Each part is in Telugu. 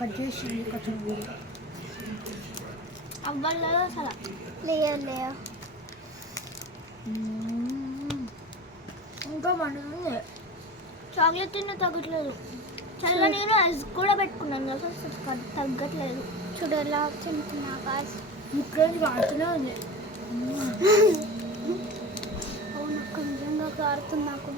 కట్ చేసి కొంచెం అవ్వలేదు అసలు లేదు ఇంకా మండుతుంది. చాక్లెట్ తిన్న తగ్గట్లేదు. చల్ల నేను ఐస్ కూడా పెట్టుకున్నాను కదా తగ్గట్లేదు. చూడు ఎలా తింటున్నా గాయస్. ముక్కలు కాడుతూనే ఉంది. అవును కొంచెంగా కారుతుంది నాకు.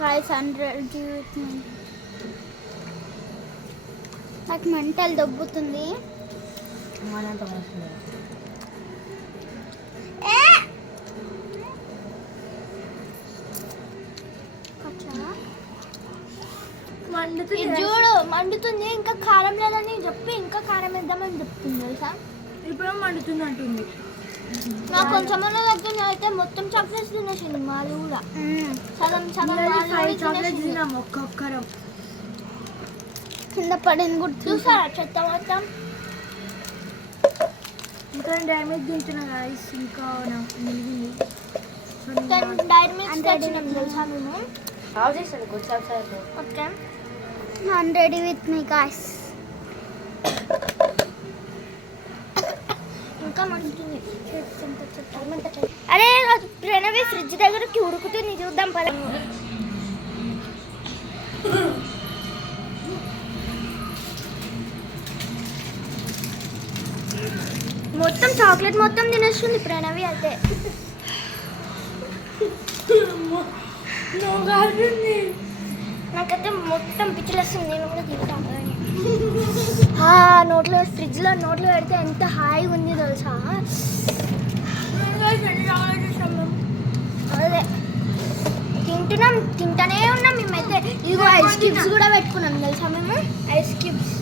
గాయస్ 100 నాకు మెంటల్ దొబ్బుతుంది. చూడు మండుతుంది. ఇంకా కారం లేదని చెప్పి ఇంకా కారం వేద్దామని చెప్తుంది తెలుసా. ఇప్పుడు మండుతుంది అంటుంది. నాకు కొంచెమన్నా తగ్గింది. అయితే మొత్తం చాక్లెట్స్ తినేసింది. మాది కూడా సగం చాక్లెట్స్ తిన్నాం ఒక్కొక్కరం. కింద పడింది కూడా చూసారా చెత్త మొత్తం. ఇంకా డ్యామేజ్ తింటున్నా గాయస్. ఇంకా మిగిలింది. డైరీ మిల్క్ తెచ్చినాం తెలుసా మేము. Okay 100 with me guys. ఇంకా మంటుంది. అరే ప్రణవి ఫ్రిడ్జ్ దగ్గరకి ఉడుకుతుంది చూద్దాం పద. మొత్తం చాక్లెట్ మొత్తం తినేస్తుంది ప్రణవి అయితే. నాకైతే మొత్తం పిచ్చిలేస్తుంది. నేను కూడా తింటాను. నోట్లో ఫ్రిడ్జ్లో నోట్లో పెడితే ఎంత హాయిగా ఉంది తెలుసా. అదే తింటూనే ఉన్నాం మేమైతే. ఇదిగో ఐస్ క్యూబ్స్ కూడా పెట్టుకున్నాం తెలుసా మేము. ఐస్ క్యూబ్స్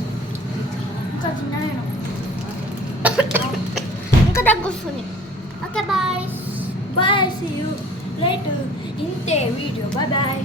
ఇంకా తిన్నాను. ఇంకా తగ్గుస్తుంది. Okay bye. Bye, see you later in the video. Bye bye.